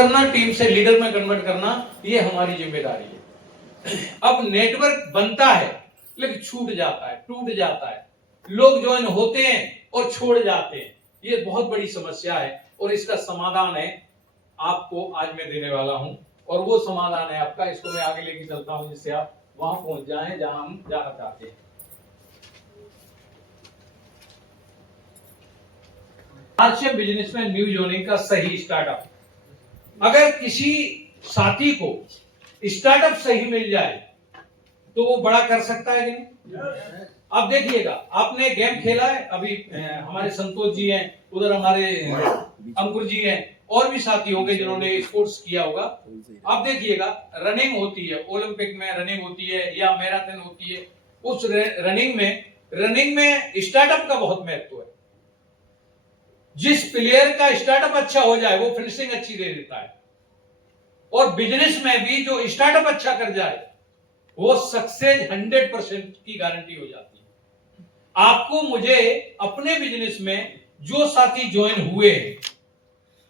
करना, टीम से लीडर में कन्वर्ट करना, ये हमारी जिम्मेदारी है। अब नेटवर्क बनता है लेकिन छूट जाता है, टूट जाता है, लोग ज्वाइन होते हैं और छोड़ जाते हैं, ये बहुत बड़ी समस्या है। और इसका समाधान है आपको आज मैं देने वाला हूं, और वो समाधान है आपका, इसको मैं आगे लेके चलता हूं जिससे आप वहां पहुंच जाएं जहां हम जाना चाहते हैं। आज से बिजनेस में न्यू जोनिंग का सही स्टार्टअप, अगर किसी साथी को स्टार्टअप सही मिल जाए तो वो बड़ा कर सकता है कि नहीं? अब देखिएगा, आपने गेम खेला है अभी, हमारे संतोष जी हैं, उधर हमारे अंकुर जी हैं, और भी साथी होंगे जिन्होंने स्पोर्ट्स किया होगा। अब देखिएगा, रनिंग होती है, ओलंपिक में रनिंग होती है या मैराथन होती है, उस रनिंग में स्टार्टअप का बहुत महत्व है। जिस प्लेयर का स्टार्टअप अच्छा हो जाए वो फिनिशिंग अच्छी दे देता है, और बिजनेस में भी जो स्टार्टअप अच्छा कर जाए वो सक्सेस 100% की गारंटी हो जाती है। आपको मुझे अपने बिजनेस में जो साथी ज्वाइन हुए,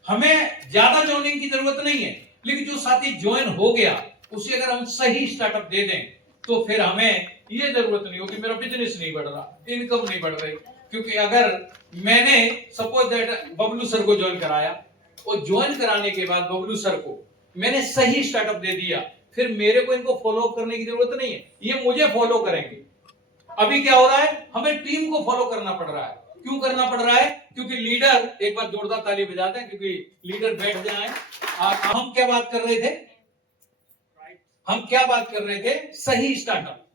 हमें ज्यादा ज्वाइनिंग की जरूरत नहीं है, लेकिन जो साथी ज्वाइन हो गया उसे अगर हम सही स्टार्टअप दे दें तो फिर हमें ये जरूरत नहीं होगी मेरा बिजनेस नहीं बढ़ रहा, इनकम नहीं बढ़ रही। क्योंकि अगर मैंने सपोज दैट बबलू सर को ज्वाइन कराया, और ज्वाइन कराने के बाद बबलू सर को मैंने सही स्टार्टअप दे दिया, फिर मेरे को इनको फॉलो करने की जरूरत नहीं है, ये मुझे फॉलो करेंगे। अभी क्या हो रहा है, हमें टीम को फॉलो करना पड़ रहा है। क्यों करना पड़ रहा है? क्योंकि लीडर, एक बार जोरदार ताली बजाते हैं क्योंकि लीडर बैठ जाए। हम क्या बात कर रहे थे? हम क्या बात कर रहे थे? सही स्टार्टअप।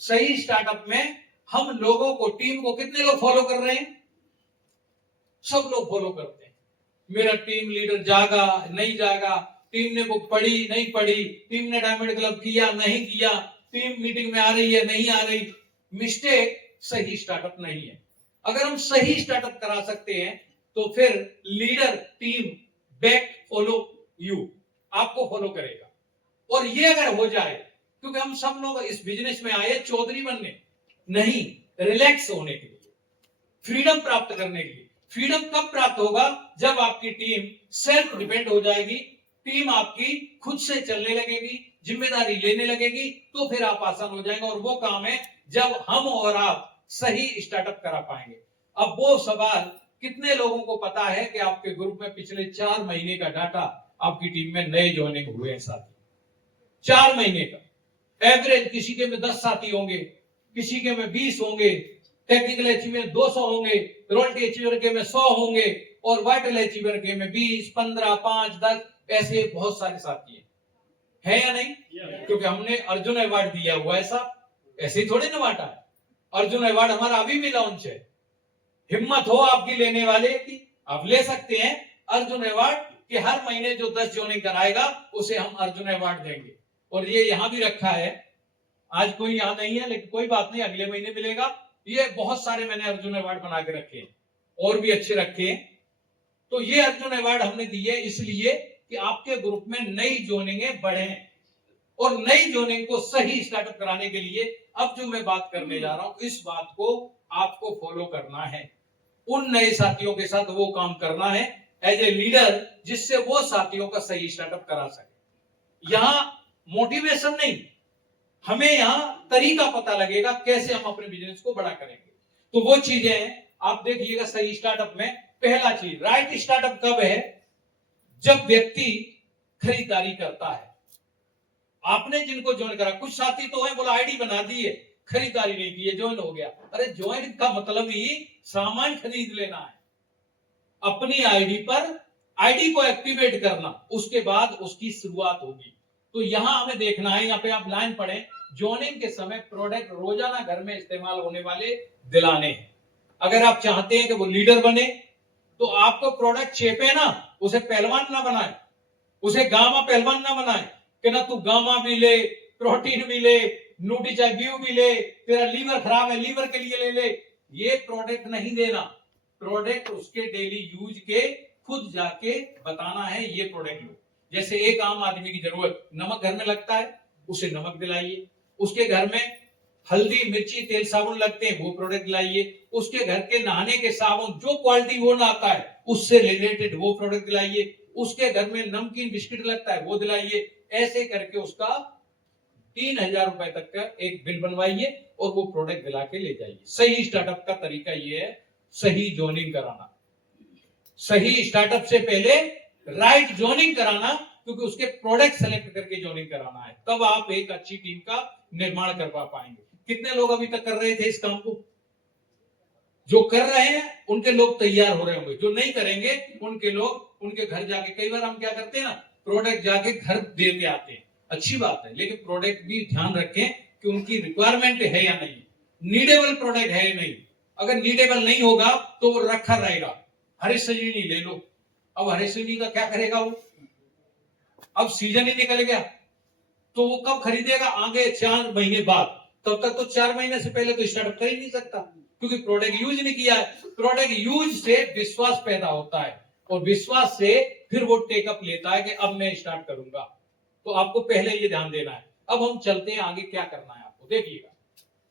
सही स्टार्टअप में हम लोगों को, टीम को कितने लोग फॉलो कर रहे हैं? सब लोग फॉलो करते हैं। मेरा टीम लीडर जागा नहीं जागा, टीम ने बुक पढ़ी नहीं पढ़ी, टीम ने डायमंड क्लब किया नहीं किया, टीम मीटिंग में आ रही है नहीं आ रही। मिस्टेक सही स्टार्टअप नहीं है। अगर हम सही स्टार्टअप करा सकते हैं तो फिर leader, team back follow you, आपको फॉलो करेगा। और ये अगर हो जाए, क्योंकि हम सब लोग इस बिजनेस में आए चौधरी बनने नहीं, रिलैक्स होने के लिए, फ्रीडम प्राप्त करने के लिए। फ्रीडम कब प्राप्त होगा? जब आपकी टीम सेल्फ डिपेंड हो जाएगी, टीम आपकी खुद से चलने लगेगी, जिम्मेदारी लेने लगेगी, तो फिर आप आसान हो जाएंगे। और वो काम है जब हम और आप सही स्टार्टअप करा पाएंगे। अब वो सवाल, कितने लोगों को पता है कि आपके ग्रुप में पिछले 4 महीने का डाटा आपकी टीम में नए ज्वाइनिंग हुए हैं साथी? 4 महीने का एवरेज, किसी के में 10 साथी होंगे, किसी के में 20 होंगे, टेक्निकल अचीवर 200 होंगे, रॉयल्टी अचीवर के में 100 होंगे, और वाइटल अचीवर के में 20, 15, 5, 10, ऐसे बहुत सारे साथी है या नहीं? क्योंकि हमने अर्जुन अवार्ड दिया हुआ है साहब, ऐसे ही थोड़ी ना बांटा है। अर्जुन अवार्ड हमारा अभी भी लॉन्च है। हिम्मत हो आपकी लेने वाले की, आप ले सकते हैं अर्जुन अवार्ड, कि हर महीने जो 10 ज्वाइनिंग कराएगा उसे हम अर्जुन अवार्ड देंगे। और ये यहां भी रखा है, आज कोई यहां नहीं है लेकिन कोई बात नहीं, अगले महीने मिलेगा। ये बहुत सारे मैंने अर्जुन अवार्ड बना के रखे हैं, और भी अच्छे रखे हैं। तो ये अर्जुन अवार्ड हमने दिए इसलिए कि आपके ग्रुप में नई ज्वाइनिंग बढ़े, और नई ज्वाइनिंग को सही स्टार्टअप कराने के लिए अब जो मैं बात करने जा रहा हूं, इस बात को आपको फॉलो करना है, उन नए साथियों के साथ वो काम करना है एज ए लीडर, जिससे वो साथियों का सही स्टार्टअप करा सके। यहां मोटिवेशन नहीं, हमें यहां तरीका पता लगेगा कैसे हम अपने बिजनेस को बड़ा करेंगे। तो वो चीजें हैं, आप देखिएगा सही स्टार्टअप में। पहला चीज, राइट स्टार्टअप कब है? जब व्यक्ति खरीदारी करता है। आपने जिनको ज्वाइन करा, कुछ साथी तो है बोला आईडी बना दी है, खरीदारी नहीं की है, ज्वाइन हो गया। अरे ज्वाइन का मतलब ही सामान खरीद लेना है। अपनी आईडी पर आईडी को एक्टिवेट करना, उसके बाद उसकी शुरुआत होगी। तो यहां हमें देखना है, यहाँ पे आप लाइन पढ़ें, ज्वाइनिंग के समय प्रोडक्ट रोजाना घर में इस्तेमाल होने वाले दिलाने हैं। अगर आप चाहते हैं कि वो लीडर बने तो आपको प्रोडक्ट चेपे ना, उसे पहलवान ना बनाए, उसे गामा पहलवान ना बनाए कि ना तू गामा भी ले, प्रोटीन भी ले, न्यूट्रीचाइब्यू भी ले, तेरा लीवर खराब है लीवर के लिए ले ले। ये प्रोडक्ट नहीं देना। प्रोडक्ट उसके डेली यूज के खुद जाके बताना है ये प्रोडक्ट लो। जैसे एक आम आदमी की जरूरत, नमक घर में लगता है, उसे नमक दिलाइए। उसके घर में हल्दी मिर्ची तेल साबुन लगते हैं, वो प्रोडक्ट लाइए। उसके घर के नहाने के साबुन जो क्वालिटी वो नहाता है उससे रिलेटेड वो प्रोडक्ट लाइए। उसके घर में नमकीन बिस्किट लगता है वो दिलाइए, ऐसे करके उसका 3,000 रुपए तक का एक बिल बनवाइए और वो प्रोडक्ट दिला के ले जाइए। सही स्टार्टअप का तरीका ये है, सही जोनिंग कराना, सही स्टार्टअप से पहले राइट जोनिंग कराना, क्योंकि उसके प्रोडक्ट सेलेक्ट करके जोनिंग कराना है, तब आप एक अच्छी टीम का निर्माण करवा पाएंगे। कितने लोग अभी तक कर रहे थे इस काम को? जो कर रहे हैं उनके लोग तैयार हो रहे होंगे, जो नहीं करेंगे उनके लोग उनके घर जाके, कई बार हम क्या करते हैं ना, प्रोडक्ट जाके घर दे के आते हैं, अच्छी बात है, लेकिन प्रोडक्ट भी ध्यान रखें कि उनकी रिक्वायरमेंट है या नहीं, नीडेबल प्रोडक्ट है या नहीं। अगर नीडेबल नहीं होगा तो वो रखा रहेगा। हरीश संजीवनी ले लो, अब हरीश संजीवनी का क्या करेगा वो? अब सीजन ही निकल गया तो वो कब खरीदेगा? आगे 4 महीने बाद। तब तक तो 4 महीने से पहले तो स्टार्टअप कर ही नहीं सकता, क्योंकि प्रोडक्ट यूज नहीं किया है। प्रोडक्ट यूज से विश्वास पैदा होता है और विश्वास से फिर वो टेकअप लेता है कि अब मैं स्टार्ट करूंगा। तो आपको पहले ये ध्यान देना है। अब हम चलते हैं आगे, क्या करना है आपको देखिएगा।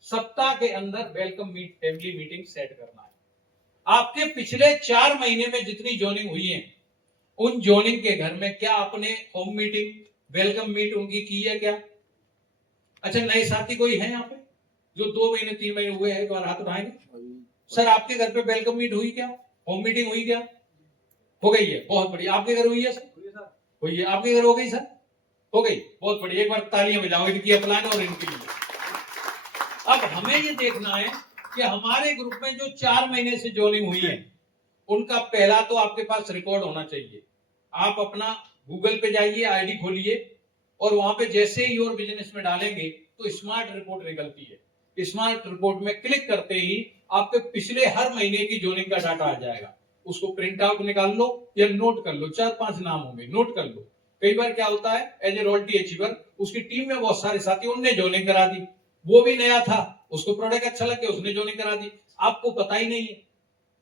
सप्ताह के अंदर वेलकम फैमिली मीटिंग सेट करना है। आपके पिछले 4 महीने में जितनी जोनिंग हुई है, उन जोनिंग के घर में क्या आपने होम मीटिंग, वेलकम मीट उनकी की है क्या? अच्छा, नए साथी कोई है यहाँ पे जो 2 महीने 3 महीने हुए हैं? एक बार हाथ उठाएंगे। सर आपके घर पे वेलकम मीट हुई क्या? होम मीटिंग हुई क्या? हो गई है, बहुत बढ़िया। आपके घर हुई है सर? हुई है। आपके घर हो गई सर? हो गई, बहुत बढ़िया। एक बार तालियां बजाओ इनकी अपलाइन और इनके लिए। अब हमें ये देखना है कि हमारे ग्रुप में जो 4 महीने से ज्वाइनिंग हुई है, उनका पहला तो आपके पास रिकॉर्ड होना चाहिए। आप अपना गूगल पे जाइए, आईडी खोलिए और वहां पे जैसे ही योर बिजनेस में डालेंगे तो स्मार्ट रिपोर्ट निकलती है। स्मार्ट रिपोर्ट में क्लिक करते ही आपके पिछले हर महीने की जोनिंग का डाटा आ जाएगा। उसको प्रिंट आउट निकाल लो या नोट कर लो, 4-5 नाम होंगे, नोट कर लो। कई बार क्या होता है, एज ए रॉयल्टी अचीवर उसकी टीम में बहुत सारे साथी, उनने जोनिंग करा दी, वो भी नया था, उसको प्रोडक्ट अच्छा लग गया, उसने जोनिंग करा दी, आपको पता ही नहीं है।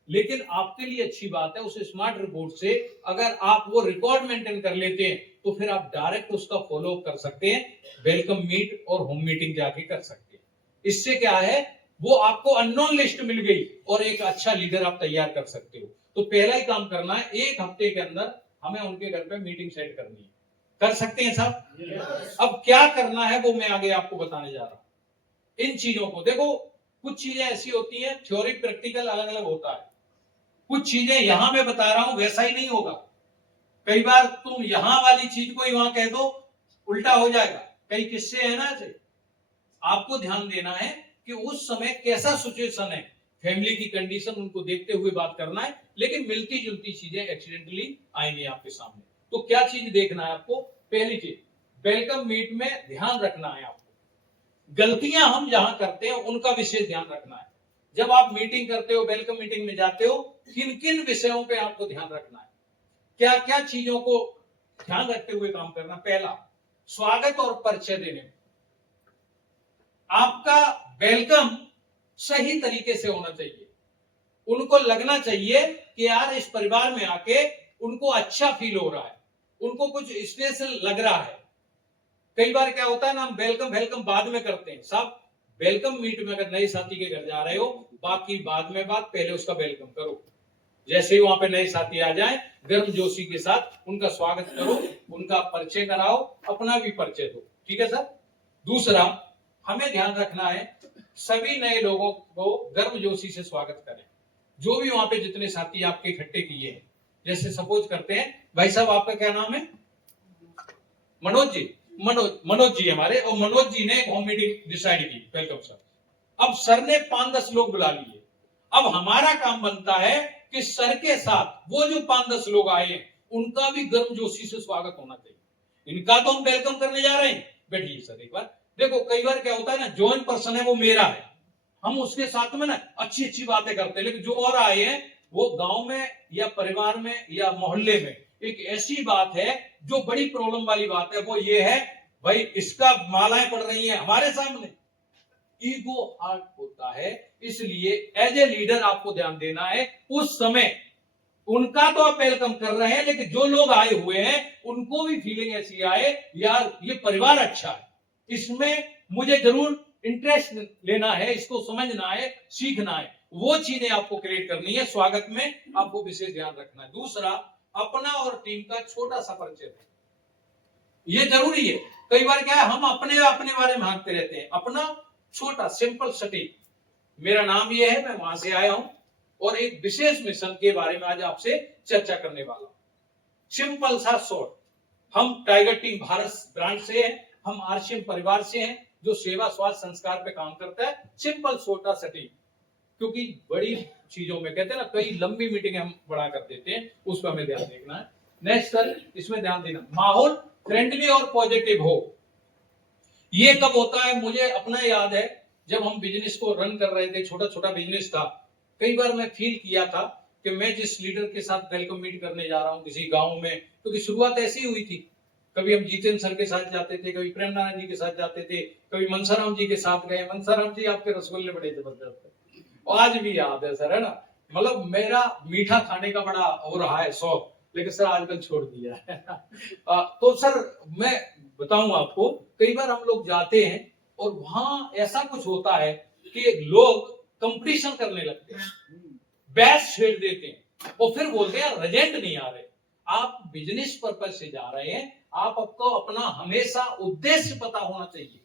लेकिन आपके लिए अच्छी बात है, उस स्मार्ट रिपोर्ट से अगर आप वो रिकॉर्ड मेंटेन कर लेते हैं तो फिर आप डायरेक्ट उसका फॉलो अप कर सकते हैं, वेलकम मीट और होम मीटिंग जाके कर सकते हैं। इससे क्या है, वो आपको अननोन लिस्ट मिल गई और एक अच्छा लीडर आप तैयार कर सकते हो। तो पहला ही काम करना है, 1 हफ्ते के अंदर हमें उनके घर पे मीटिंग सेट करनी है। कर सकते हैं साहब? अब क्या करना है वो मैं आगे आपको बताने जा रहा हूं। इन चीजों को देखो, कुछ चीजें ऐसी होती हैं, थ्योरी प्रैक्टिकल अलग अलग होता है। कुछ चीजें यहां मैं बता रहा हूं वैसा ही नहीं होगा। कई बार तुम यहां वाली चीज को ही वहां कह दो, उल्टा हो जाएगा। कई किस्से हैं ना ऐसे। आपको ध्यान देना है कि उस समय कैसा सिचुएशन है, फैमिली की कंडीशन, उनको देखते हुए बात करना है, लेकिन मिलती जुलती चीजें एक्सीडेंटली आएंगी आपके सामने। तो क्या चीज देखना है आपको? पहली चीज, वेलकम मीट में ध्यान रखना है आपको, गलतियां हम जहां करते हैं उनका विशेष ध्यान रखना है। जब आप मीटिंग करते हो, वेलकम मीटिंग में जाते हो, किन किन विषयों पे आपको ध्यान रखना है, क्या क्या चीजों को ध्यान रखते हुए काम करना। पहला, स्वागत और परिचय देने में आपका वेलकम सही तरीके से होना चाहिए। उनको लगना चाहिए कि यार इस परिवार में आके उनको अच्छा फील हो रहा है, उनको कुछ स्पेशल लग रहा है। कई बार क्या होता है ना, हम वेलकम बाद में करते हैं। साहब, वेलकम मीट में अगर नए साथी के घर जा रहे हो, बाकी बाद में बात, पहले उसका वेलकम करो। जैसे ही वहां पे नए साथी आ जाएं, गर्म जोशी के साथ उनका स्वागत करो, उनका परिचय कराओ, अपना भी परिचय दो। ठीक है सर? दूसरा, हमें ध्यान रखना है, सभी नए लोगों को गर्म जोशी से स्वागत करें। जो भी वहां पे जितने साथी आपके इकट्ठे किए हैं, जैसे सपोज करते हैं, भाई साहब आपका क्या नाम है? मनोज जी। मनोज जी हमारे, और मनोज जी ने होम मीटिंग डिसाइड की, वेलकम सर। अब सर ने 5-10 लोग बुला लिए। अब हमारा काम बनता है कि सर के साथ वो जो 5-10 लोग आए हैं, उनका भी गर्मजोशी से स्वागत होना चाहिए। इनका तो हम वेलकम करने जा रहे हैं, बैठिए सर एक बार। देखो कई बार क्या होता है ना, जॉइंट पर्सन है वो मेरा है, हम उसके साथ में ना अच्छी अच्छी बातें करते हैं, लेकिन जो और आए हैं वो गांव में या परिवार में या मोहल्ले में एक ऐसी बात है जो बड़ी प्रॉब्लम वाली बात है। वो ये है, भाई इसका मालाएं पड़ रही हैं हमारे सामने। ईगो हार्ट होता है, इसलिए एज ए लीडर आपको ध्यान देना है। उस समय उनका तो आप वेलकम कर रहे हैं, लेकिन जो लोग आए हुए हैं उनको भी फीलिंग ऐसी आए, यार ये परिवार अच्छा है, इसमें मुझे जरूर इंटरेस्ट लेना है, इसको समझना है, सीखना है। वो चीजें आपको क्रिएट करनी है। स्वागत में आपको विशेष ध्यान रखना है। दूसरा, अपना और टीम का छोटा सा परिचय दें। ये जरूरी है। कई बार क्या है, हम अपने बारे में भागते रहते हैं। अपना छोटा सिंपल सटीक, मेरा नाम ये है, मैं वहां से आया हूं और एक विशेष मिशन के बारे में आज आपसे चर्चा करने वाला हूं। सिंपल सा शॉर्ट, हम टाइगर टीम भारत ब्रांड से हैं, हम आरसीएम परिवार से हैं जो सेवा स्वास्थ्य संस्कार पे काम करता है। सिंपल छोटा सटीक, क्योंकि बड़ी चीजों में कहते हैं ना, कई लंबी मीटिंग हम बड़ा कर देते हैं, उस पर हमें ध्यान देखना है। नेक्स्ट सर, इसमें ध्यान देना, माहौल फ्रेंडली और पॉजिटिव हो। ये कब होता है, मुझे अपना याद है जब हम बिजनेस को रन कर रहे थे, छोटा छोटा बिजनेस था, कई बार मैं फील किया था कि मैं जिस लीडर के साथ वेलकम मीट करने जा रहा हूं किसी गांव में, क्योंकि शुरुआत ऐसी हुई थी, कभी हम जितेंद्र सर के साथ जाते थे, कभी प्रेम नारायण जी के साथ जाते थे, कभी मनसाराम जी के साथ गए। मनसाराम जी आपके रसगुल्ले बड़े जबरदस्त है, आज भी याद है सर, है ना। मतलब मेरा मीठा खाने का बड़ा हो रहा है शौक, लेकिन सर आजकल छोड़ दिया है। तो सर मैं बताऊं आपको, कई बार हम लोग जाते हैं और वहां ऐसा कुछ होता है कि लोग कंपटीशन करने लगते हैं, बैच छेड़ देते हैं और फिर बोलते हैं रिजल्ट नहीं आ रहे। आप बिजनेस पर्पज से जा रहे हैं, आपको अपना हमेशा उद्देश्य पता होना चाहिए।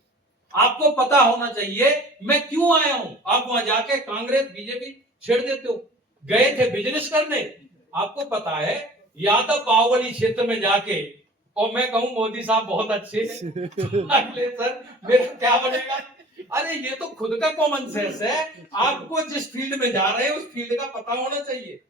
आपको पता होना चाहिए मैं क्यों आया हूं। आप वहां जाके कांग्रेस बीजेपी छेड़ देते हो, गए थे बिजनेस करने, आपको पता है यादव बाहुबली क्षेत्र में जाके और मैं कहूं मोदी साहब बहुत अच्छे हैं, सर मेरा क्या बनेगा। अरे ये तो खुद का कॉमन सेंस है। आपको जिस फील्ड में जा रहे हैं उस फील्ड का पता होना चाहिए।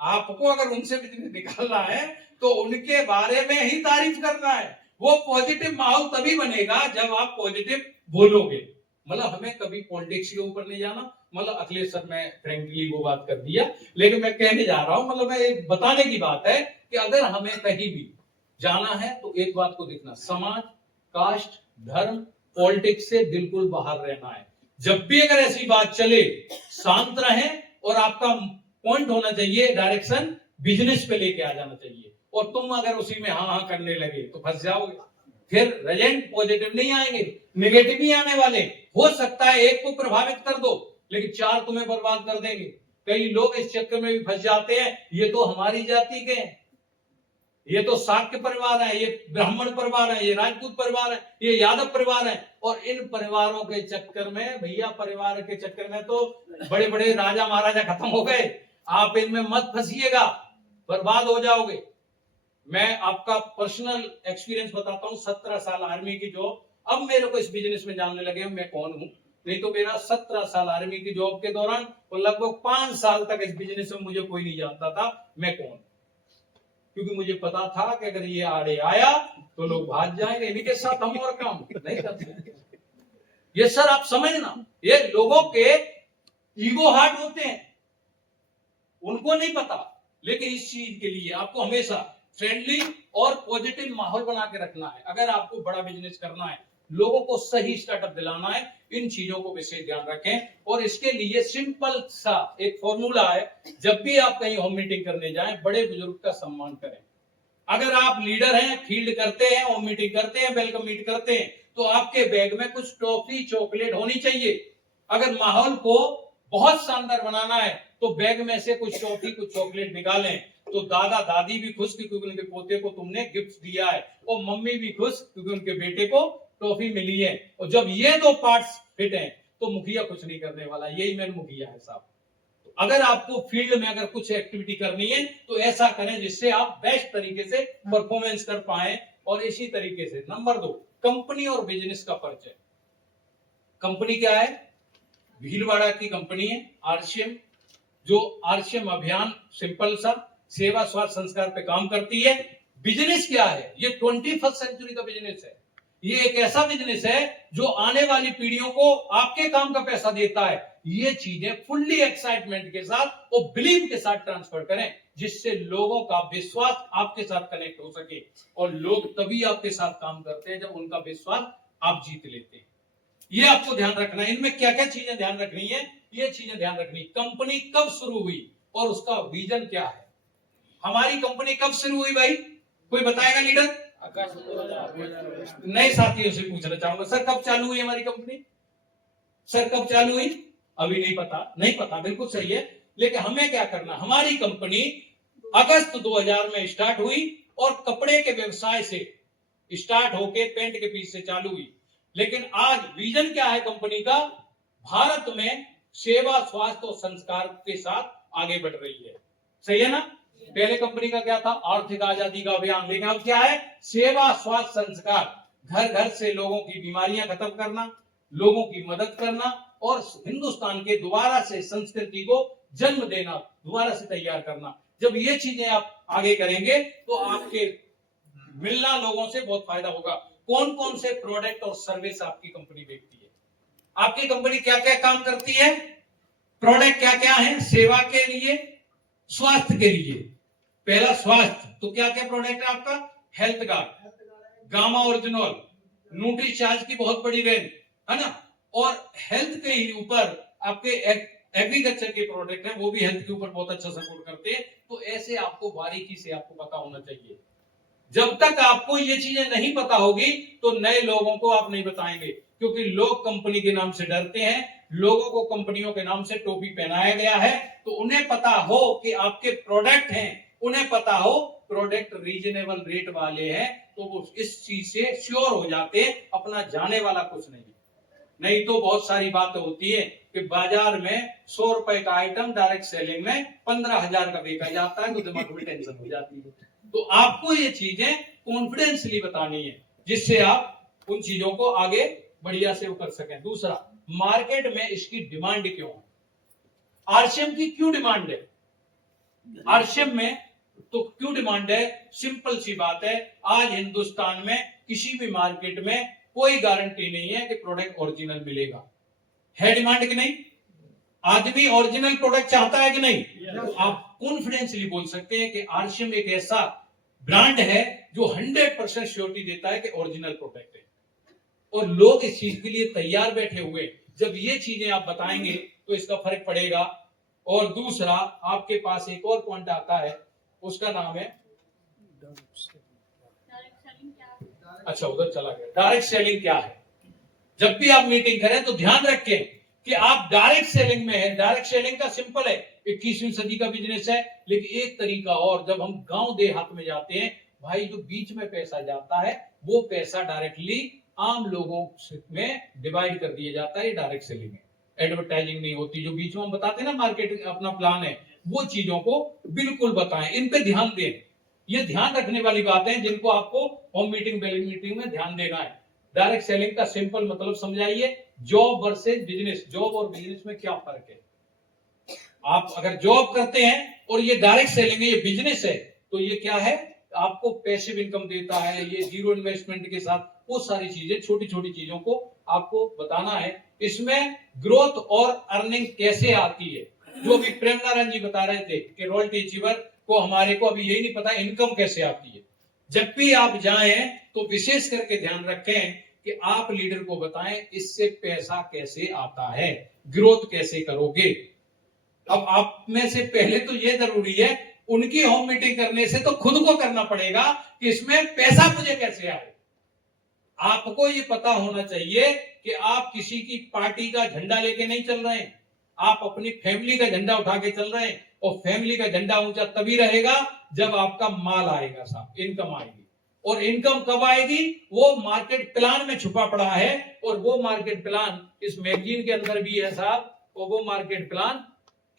आपको अगर उनसे बिजनेस निकालना है तो उनके बारे में ही तारीफ करना है। वो पॉजिटिव माहौल तभी बनेगा जब आप पॉजिटिव बोलोगे। मतलब हमें कभी पॉलिटिक्स के ऊपर नहीं जाना, मतलब अखिलेश सर मैं फ्रेंकली वो बात कर दिया, लेकिन मैं कहने जा रहा हूं, मतलब मैं एक बताने की बात है कि अगर हमें कहीं भी जाना है तो एक बात को देखना, समाज, कास्ट, धर्म, पॉलिटिक्स से बिल्कुल बाहर रहना है। जब भी अगर ऐसी बात चले शांत रहें और आपका पॉइंट होना चाहिए, डायरेक्शन बिजनेस पे लेके आ जाना चाहिए। और तुम अगर उसी में हाँ हाँ करने लगे तो फंस जाओगे, फिर रिजल्ट पॉजिटिव नहीं आएंगे, नेगेटिव ही आने वाले। हो सकता है एक को प्रभावित कर दो लेकिन 4 तुम्हें बर्बाद कर देंगे। कई लोग इस चक्कर में भी फंस जाते हैं, ये तो हमारी जाति के हैं, ये तो शाक्य परिवार है, ये ब्राह्मण परिवार है, ये राजपूत परिवार है, ये यादव परिवार है, और इन परिवारों के चक्कर में, भैया परिवार के चक्कर में तो बड़े बड़े राजा महाराजा खत्म हो गए। आप इनमें मत फंसिएगा, बर्बाद हो जाओगे। मैं आपका पर्सनल एक्सपीरियंस बताता हूं, 17 साल आर्मी की जॉब, अब मेरे को इस बिजनेस में जानने लगे मैं कौन हूं, नहीं तो मेरा 17 साल आर्मी की जॉब के दौरान और लगभग 5 साल तक इस बिजनेस में मुझे कोई नहीं जानता था मैं कौन, क्योंकि मुझे पता था कि अगर ये आड़े आया तो लोग भाग जाएंगे, इनके साथ हम और काम नहीं करते। ये सर आप समझना, ये लोगों के ईगो हार्ट होते हैं, उनको नहीं पता। लेकिन इस चीज के लिए आपको हमेशा फ्रेंडली और पॉजिटिव माहौल बना के रखना है। अगर आपको बड़ा बिजनेस करना है, लोगों को सही स्टार्टअप दिलाना है, इन चीजों को विशेष ध्यान रखें। और इसके लिए सिंपल सा एक फॉर्मूला है, जब भी आप कहीं होम मीटिंग करने जाएं, बड़े बुजुर्ग का सम्मान करें। अगर आप लीडर हैं, फील्ड करते हैं, होम मीटिंग करते हैं, वेलकम मीट करते हैं, तो आपके बैग में कुछ टॉफी चॉकलेट होनी चाहिए। अगर माहौल को बहुत शानदार बनाना है तो बैग में से कुछ टॉफी कुछ चॉकलेट निकालें, तो दादा दादी भी खुश क्योंकि उनके पोते को तुमने गिफ्ट दिया है, और मम्मी भी खुश क्योंकि उनके बेटे को टॉफी मिली है। और जब ये 2 पार्ट्स फिट हैं तो मुखिया कुछ नहीं करने वाला, यही मेन मुखिया है साहब। अगर आपको फील्ड में अगर कुछ एक्टिविटी करनी है तो ऐसा करें जिससे आप बेस्ट तरीके से परफॉर्मेंस कर पाए। और इसी तरीके से नंबर 2, कंपनी और बिजनेस का परिचय। कंपनी क्या है? भीलवाड़ा की कंपनी है आरसीएम, जो आरसीएम अभियान सिंपल सा सेवा स्वास्थ्य संस्कार पे काम करती है। बिजनेस क्या है? ये 21st सेंचुरी का बिजनेस है। ये एक ऐसा बिजनेस है जो आने वाली पीढ़ियों को आपके काम का पैसा देता है। ये चीजें फुल्ली एक्साइटमेंट के साथ और बिलीव के साथ ट्रांसफर करें, जिससे लोगों का विश्वास आपके साथ कनेक्ट हो सके। और लोग तभी आपके साथ काम करते हैं जब उनका विश्वास आप जीत लेते हैं। ये आपको ध्यान रखना है। इनमें क्या क्या चीजें ध्यान रखनी है, ये चीजें ध्यान रखनी। कंपनी कब शुरू हुई और उसका विजन क्या है? हमारी कंपनी कब शुरू हुई भाई, कोई बताएगा लीडर? नए साथियों से पूछना चाहूंगा, सर कब चालू हुई हमारी कंपनी? सर कब चालू हुई? अभी नहीं पता, नहीं पता, बिल्कुल सही है। लेकिन हमें क्या करना, हमारी कंपनी अगस्त 2000 में स्टार्ट हुई और कपड़े के व्यवसाय से स्टार्ट होके पेंट के पीस से चालू हुई। लेकिन आज विजन क्या है कंपनी का? भारत में सेवा, स्वास्थ्य और संस्कार के साथ आगे बढ़ रही है। सही है ना? पहले कंपनी का क्या था? आर्थिक आजादी का अभियान। लेकिन अब क्या है? सेवा, स्वास्थ्य, संस्कार। घर घर से लोगों की बीमारियां खत्म करना, लोगों की मदद करना और हिंदुस्तान के दोबारा से संस्कृति को जन्म देना, दोबारा से तैयार करना। जब ये चीजें आप आगे करेंगे तो आपके मिलना लोगों से बहुत फायदा होगा। कौन कौन से प्रोडक्ट और सर्विस आपकी कंपनी बेचती है? आपकी कंपनी क्या क्या काम करती है? प्रोडक्ट क्या क्या है? सेवा के लिए, स्वास्थ्य के लिए। पहला स्वास्थ्य, तो क्या क्या प्रोडक्ट है आपका? Health guard, gamma original, nutri charge की बहुत बड़ी रेंज है ना। और हेल्थ के ही ऊपर आपके एग्रीकल्चर के प्रोडक्ट हैं, वो भी हेल्थ के ऊपर बहुत अच्छा सपोर्ट करते हैं। तो ऐसे आपको बारीकी से आपको पता होना चाहिए। जब तक आपको ये चीजें नहीं पता होगी तो नए लोगों को आप नहीं बताएंगे, क्योंकि लोग कंपनी के नाम से डरते हैं। लोगों को कंपनियों के नाम से टोपी पहनाया गया है। तो उन्हें पता हो कि आपके प्रोडक्ट हैं, उन्हें पता हो प्रोडक्ट रीजनेबल रेट वाले हैं, तो वो इस चीज से श्योर हो जाते हैं अपना जाने वाला कुछ नहीं। नहीं तो बहुत सारी बातें होती है कि बाजार में 100 रुपए का आइटम डायरेक्ट सेलिंग में 15,000 का बेचा जाता है, तो दिमाग में टेंशन हो जाती है। तो आपको ये चीजें कॉन्फिडेंसली बतानी है, जिससे आप उन चीजों को आगे बढ़िया से कर सकें। दूसरा, मार्केट में इसकी डिमांड क्यों है? आरसीएम की क्यों डिमांड है? आरसीएम में तो क्यों डिमांड है? सिंपल सी बात है, आज हिंदुस्तान में किसी भी मार्केट में कोई गारंटी नहीं है कि प्रोडक्ट ओरिजिनल मिलेगा। है डिमांड कि नहीं? आदमी ओरिजिनल प्रोडक्ट चाहता है कि नहीं? तो आप कॉन्फिडेंसली बोल सकते हैं कि आरसीएम एक ऐसा ब्रांड है जो 100% श्योरिटी देता है कि ओरिजिनल प्रोडक्ट है, और लोग इस चीज के लिए तैयार बैठे हुए। जब ये चीजें आप बताएंगे तो इसका फर्क पड़ेगा। और दूसरा, आपके पास एक और पॉइंट आता है, उसका नाम है, अच्छा उधर चला गया, डायरेक्ट सेलिंग क्या है? जब भी आप मीटिंग करें तो ध्यान रखें कि आप डायरेक्ट सेलिंग में है। डायरेक्ट सेलिंग का सिंपल है, 21वीं सदी का बिजनेस है। लेकिन एक तरीका और, जब हम गांव देहात में जाते हैं भाई, जो बीच में पैसा जाता है वो पैसा डायरेक्टली आम लोगों में डिवाइड कर दिया जाता है। डायरेक्ट सेलिंग है, एडवर्टाइजिंग नहीं होती। जो बीच में हम बताते हैं ना मार्केटिंग अपना प्लान है, वो चीजों को बिल्कुल बताएं, इन पे ध्यान दें। ये ध्यान रखने वाली बातें हैं जिनको आपको होम मीटिंग मीटिंग में ध्यान देना है। डायरेक्ट सेलिंग का सिंपल मतलब समझाइए, जॉब वर्सेस बिजनेस। जॉब और बिजनेस में क्या फर्क है? आप अगर जॉब करते हैं और ये डायरेक्ट सेलिंग है, ये बिजनेस है, तो ये क्या है? आपको पैसिव इनकम देता है, ये जीरो इन्वेस्टमेंट के साथ। वो सारी चीजें, छोटी छोटी चीजों को आपको बताना है। इसमें ग्रोथ और अर्निंग कैसे आती है, जो अभी प्रेम नारायण जी बता रहे थे कि रॉयल्टी अचीवर को हमारे को अभी यही नहीं पता इनकम कैसे आती है। जब भी आप जाएं तो विशेष करके ध्यान रखें कि आप लीडर को बताएं इससे पैसा कैसे आता है, ग्रोथ कैसे करोगे। अब आप में से पहले तो ये जरूरी है, उनकी होम मीटिंग करने से तो खुद को करना पड़ेगा कि इसमें पैसा मुझे कैसे आए। आपको ये पता होना चाहिए कि आप किसी की पार्टी का झंडा लेके नहीं चल रहे हैं, आप अपनी फैमिली का झंडा उठा के चल रहे हैं। और फैमिली का झंडा ऊंचा तभी रहेगा जब आपका माल आएगा साहब, इनकम आएगी। और इनकम कब आएगी? वो मार्केट प्लान में छुपा पड़ा है, और वो मार्केट प्लान इस मैगजीन के अंदर भी है साहब। और वो मार्केट प्लान,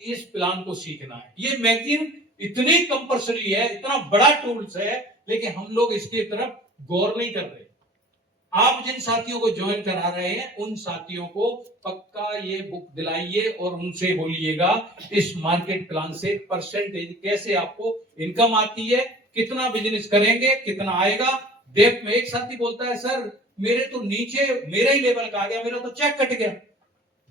इस प्लान को सीखना है। ये मैगजीन इतनी कंपल्सरी है, इतना बड़ा टूल्स है, लेकिन हम लोग इसकी तरफ गौर नहीं कर रहे। आप जिन साथियों को ज्वाइन करा रहे हैं उन साथियों को पक्का ये बुक दिलाइए और उनसे बोलिएगा इस मार्केट प्लान से परसेंटेज कैसे आपको इनकम आती है, कितना बिजनेस करेंगे, कितना आएगा। डेप में एक साथी बोलता है, सर मेरे तो नीचे मेरे ही लेवल का आ गया, मेरा तो चेक कट गया।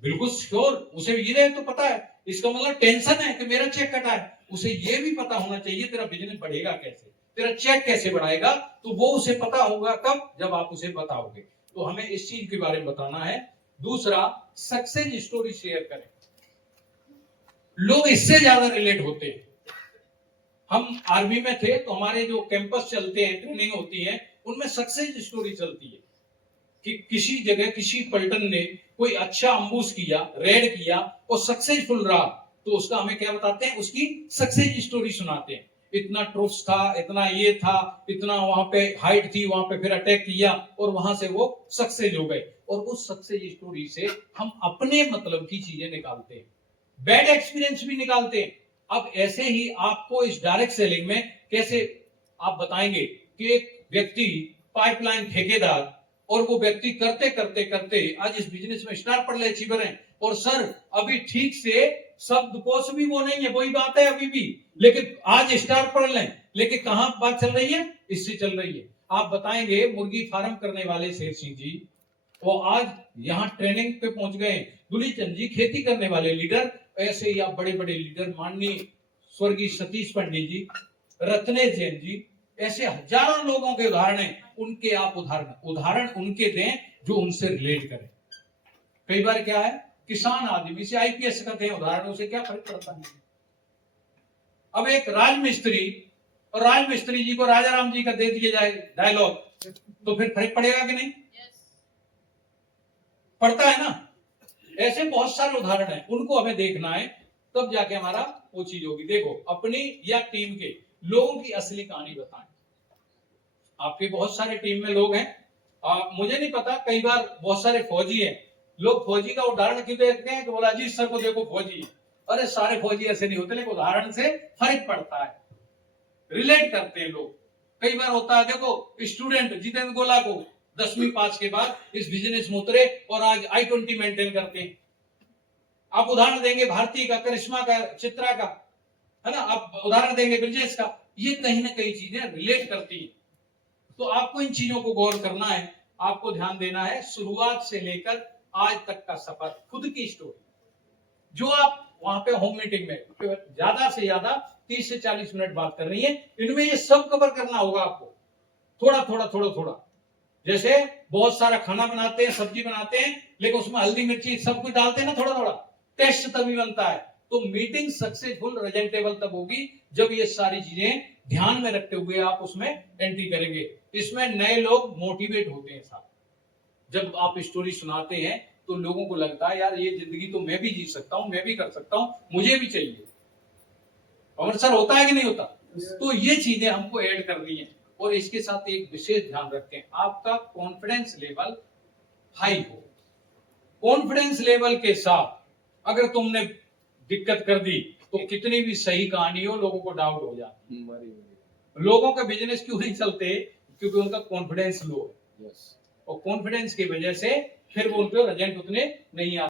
बिल्कुल श्योर, उसे ये तो पता है, इसका मतलब टेंशन है कि मेरा चेक कटा है। उसे ये भी पता होना चाहिए तेरा बिजनेस बढ़ेगा कैसे, तेरा चेक कैसे बढ़ाएगा। तो वो उसे पता होगा कब? जब आप उसे बताओगे। तो हमें इस चीज के बारे में बताना है। दूसरा, सक्सेस स्टोरी शेयर करें। लोग इससे ज्यादा रिलेट होते हैं। हम आर्मी में थे तो हमारे जो कैंपस चलते हैं, ट्रेनिंग होती है, उनमें सक्सेस स्टोरी चलती है कि किसी जगह किसी पलटन ने कोई अच्छा अम्बूस किया, रेड किया और सक्सेसफुल रहा, तो उसका हमें क्या बताते हैं? उसकी सक्सेस स्टोरी सुनाते हैं। इतना ट्रूप्स था, इतना ये था, इतना वहां पे हाइट थी, वहां पे फिर अटैक किया और वहां से वो सक्सेस हो गए। और उस सक्सेस स्टोरी से हम अपने मतलब की चीजें निकालते हैं, बैड एक्सपीरियंस भी निकालते हैं। अब ऐसे ही आपको इस डायरेक्ट सेलिंग में कैसे आप बताएंगे कि एक व्यक्ति पाइपलाइन ठेकेदार, और वो व्यक्ति करते करते करते आज इस बिजनेस में स्टार पर ले अचीवर हैं, और सर अभी ठीक से शब्दकोश भी वो नहीं है, वही बात है अभी भी, लेकिन आज स्टार पर लें, लेकिन कहां बात चल रही है, इससे चल रही है। आप बताएंगे मुर्गी फार्म करने वाले शेर सिंह जी, वो आज यहाँ ट्रेनिंग पे पहुंच गए। दुलीचंद जी खेती करने वाले लीडर, ऐसे ही आप बड़े बड़े लीडर माननीय स्वर्गीय सतीश पंडित जी, रत्नेश जैन जी, ऐसे हजारों लोगों के उदाहरण हैं। उनके आप उदाहरण उनके दें जो उनसे रिलेट करें। कई बार क्या है, किसान आदमी से आईपीएस का दें उदाहरण, उसे क्या फर्क पड़ता है। अब एक राजमिस्त्री, और राजमिस्त्री जी को राजा राम जी का दे दिया जाए डायलॉग, तो फिर फर्क पड़ेगा कि नहीं? पड़ता है ना। ऐसे बहुत सारे उदाहरण हैं, उनको हमें देखना है, तब जाके हमारा वो चीज होगी। देखो अपनी या टीम के लोगों की असली कहानी बताएं। आपके बहुत सारे टीम में लोग हैं, मुझे नहीं पता, कई बार बहुत सारे फौजी हैं, लोग फौजी का उदाहरण क्यों देखते हैं कि बोला अजीत सर को देखो फौजी है। अरे सारे फौजी ऐसे नहीं होते, लेकिन उदाहरण से फर्क पड़ता है, रिलेट करते हैं लोग। कई बार होता है, देखो स्टूडेंट जितेंद्र गोला को 10वीं पास के बाद इस बिजनेस में उतरे और आज I-20 मेंटेन करते हैं। आप उदाहरण देंगे भारती का, करिश्मा का, चित्रा का, है ना, आप उदाहरण देंगे ब्रिजेश का। ये कहीं ना कहीं चीजें रिलेट करती है। तो आपको इन चीजों को गौर करना है, आपको ध्यान देना है, शुरुआत से लेकर आज तक का सफर, खुद की स्टोरी, जो आप वहां पे होम मीटिंग में ज्यादा से ज्यादा 30 से 40 मिनट बात कर रही है, इनमें ये सब कवर करना होगा आपको, थोड़ा थोड़ा थोड़ा थोड़ा। जैसे बहुत सारा खाना बनाते हैं, सब्जी बनाते हैं, लेकिन उसमें हल्दी मिर्ची सब कुछ डालते हैं ना, थोड़ा थोड़ा, टेस्ट तभी बनता है। तो मीटिंग सक्सेसफुल प्रेजेंटेबल तब होगी जब ये सारी चीजें ध्यान में रखते हुए आप उसमें एंट्री करेंगे। इसमें नए लोग मोटिवेट होते हैं साहब, जब आप स्टोरी सुनाते हैं तो लोगों को लगता है यार ये जिंदगी तो मैं भी जी सकता हूं, मैं भी कर सकता हूं, मुझे भी चाहिए। और सर होता है कि नहीं होता? तो ये चीजें हमको ऐड करनी है। और इसके साथ एक विशेष ध्यान रखें, आपका कॉन्फिडेंस लेवल हाई हो। कॉन्फिडेंस लेवल के साथ अगर तुमने दिक्कत कर दी तो कितनी भी सही कहानी हो, लोगों को डाउट हो जाता। लोगों का बिजनेस क्यों नहीं चलते? क्योंकि उनका कॉन्फिडेंस लो है। और कॉन्फिडेंस की वजह से फिर वो उन पे रिजल्ट उतने नहीं आते।